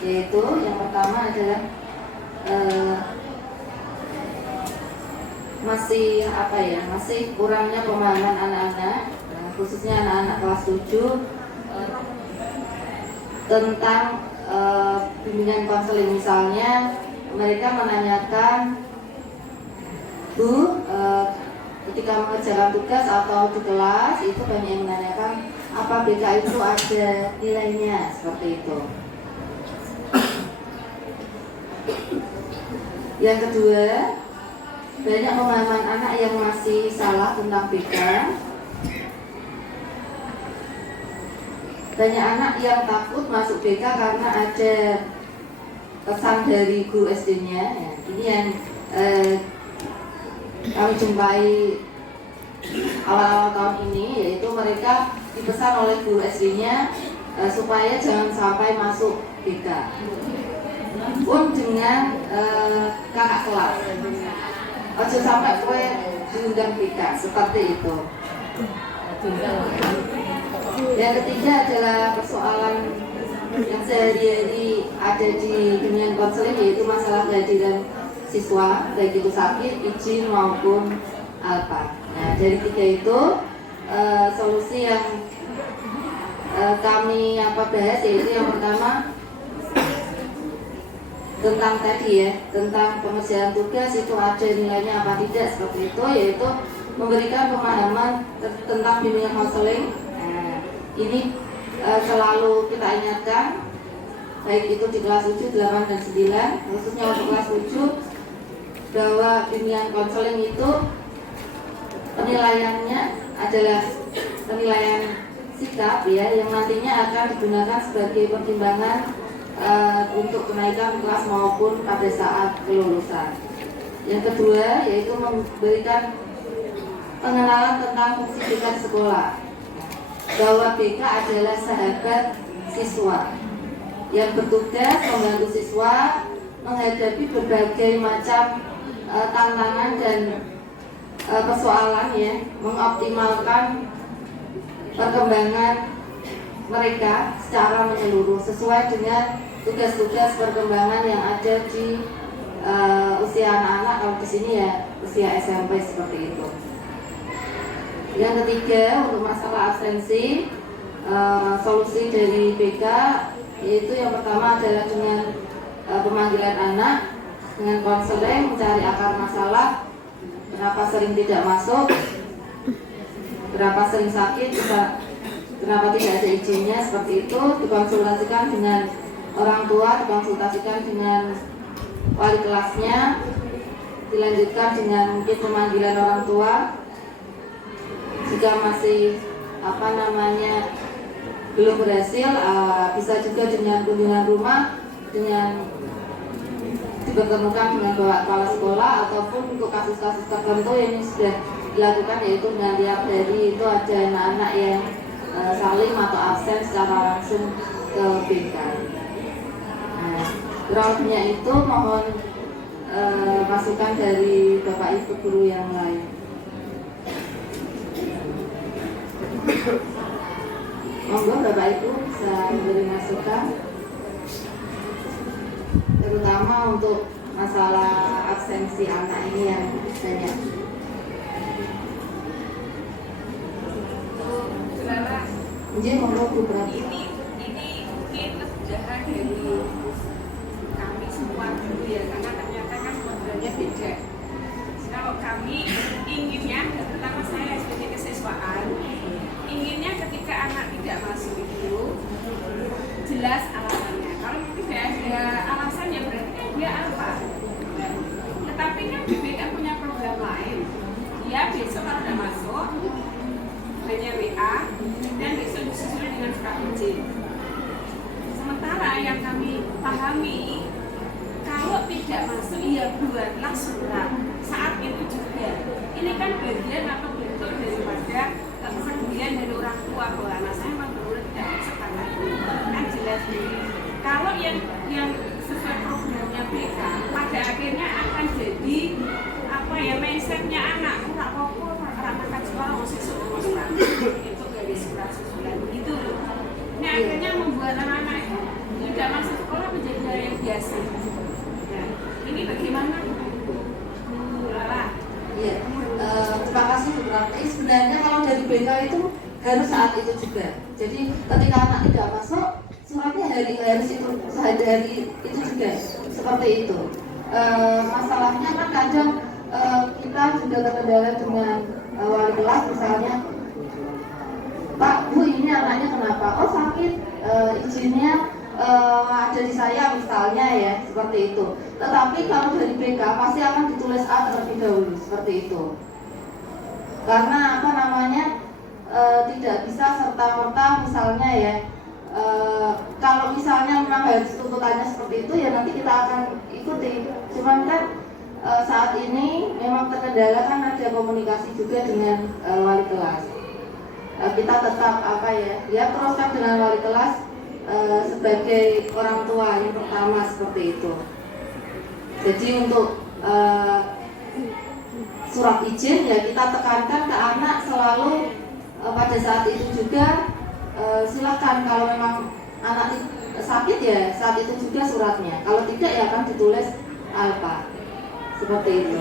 yaitu yang pertama adalah masih kurangnya pemahaman anak-anak, khususnya anak-anak kelas 7 tentang bimbingan konseling. Misalnya mereka menanyakan, Bu, ketika mengerjakan tugas atau di kelas itu banyak yang menanyakan apa BK itu ada nilainya, seperti itu. Yang kedua, banyak pemahaman anak yang masih salah tentang BK. Banyak anak yang takut masuk BK karena ada pesan dari guru SD-nya. Ya, ini yang kami jumpai awal-awal tahun ini, yaitu mereka dipesan oleh guru SD-nya supaya jangan sampai masuk BK pun dengan kakak kelas. Ojo sampai kue diundang BK, seperti itu. Yang ketiga adalah persoalan yang sehari-hari ada di dunia konseling, yaitu masalah kehadiran siswa, baik itu sakit, izin maupun apa. Nah, dari tiga itu solusi yang kami bahas, yaitu yang pertama tentang tentang pengerjaan tugas itu ada nilainya apa tidak, seperti itu, yaitu memberikan pemahaman tentang bimbingan konseling. Nah, ini selalu kita ingatkan, baik itu di kelas 7, 8, dan 9, khususnya untuk kelas 7, bahwa bimbingan konseling itu penilaiannya adalah penilaian sikap, ya, yang nantinya akan digunakan sebagai pertimbangan untuk kenaikan kelas maupun pada saat kelulusan. Yang kedua, yaitu memberikan pengenalan tentang fungsi BK di sekolah, bahwa BK adalah sahabat siswa yang bertugas membantu siswa menghadapi berbagai macam tantangan dan persoalan, ya, mengoptimalkan perkembangan mereka secara menyeluruh sesuai dengan tugas-tugas perkembangan yang ada di usia anak-anak. Kalau di sini ya usia SMP, seperti itu. Yang ketiga, untuk masalah absensi, solusi dari BK yaitu yang pertama adalah dengan pemanggilan anak, dengan konseling, mencari akar masalah, kenapa sering tidak masuk, kenapa sering sakit, kenapa tidak ada izinnya, seperti itu, dikonsultasikan dengan orang tua, dikonsultasikan dengan wali kelasnya, dilanjutkan dengan mungkin pemanggilan orang tua. Jika masih belum berhasil, bisa juga dengan kunjungan rumah, dengan dipertemukan dengan bapak kepala sekolah, ataupun untuk kasus-kasus tertentu yang sudah dilakukan, yaitu dengan tiap hari itu ada anak-anak yang saling atau absen secara langsung ke BK. Nah, kurangnya itu mohon masukan dari Bapak Ibu guru yang lain. Monggo Bapak Ibu bisa memberi masukan, terutama untuk masalah absensi anak ini yang banyak. Jadi monggo Bu Prati. Ini mungkin kesudahan dari kami semua dulu, ya, karena ternyata kan modelnya beda. Kalau kami inginnya, terutama saya sebagai kesiswaan, inginnya ketika anak tidak masuk itu jelas alasannya. Kalau tidak ada alasannya berarti kan dia apa? Tetapi kan BK punya program lain. Dia besok kalau udah masuk hanya WA dan besok disusul dengan surat izin. Sementara yang kami pahami, kalau tidak masuk ya buatlah surat saat itu juga. Ini kan bagian atau bentuk daripada kepedulian dari orang tua bahwa anak saya memang benar tidak masuk karena itu. Kan jelas nih. Kalau yang sesuai programnya BK, pada akhirnya akan jadi mindsetnya anak nggak apa-apa ratakan sekolah mau siswa mau surat itu garis surat susulan begitu loh. Ini akhirnya membuat anak-anak itu tidak masuk sekolah menjadi Tapi sebenarnya kalau dari BK itu harus saat itu juga. Jadi ketika anak tidak masuk, suratnya harus itu sehari-hari itu juga seperti itu. Masalahnya kan kadang kita juga terkendala dengan wali kelas, misalnya, Pak, Bu, ini anaknya kenapa? Oh, sakit, izinnya ada di saya misalnya ya, seperti itu. Tetapi kalau dari BK pasti akan ditulis A terlebih dahulu, seperti itu. Karena apa namanya, tidak bisa serta-merta misalnya ya, kalau misalnya memang harus tuntutannya seperti itu ya nanti kita akan ikuti. Cuman kan saat ini memang terkendala kan ada komunikasi juga dengan wali kelas. Kita tetap apa ya teruskan dengan wali kelas sebagai orang tua yang pertama seperti itu. Jadi untuk surat izin ya kita tekankan ke anak selalu pada saat itu juga silakan, kalau memang anak sakit ya saat itu juga suratnya, kalau tidak ya akan ditulis alfa seperti itu.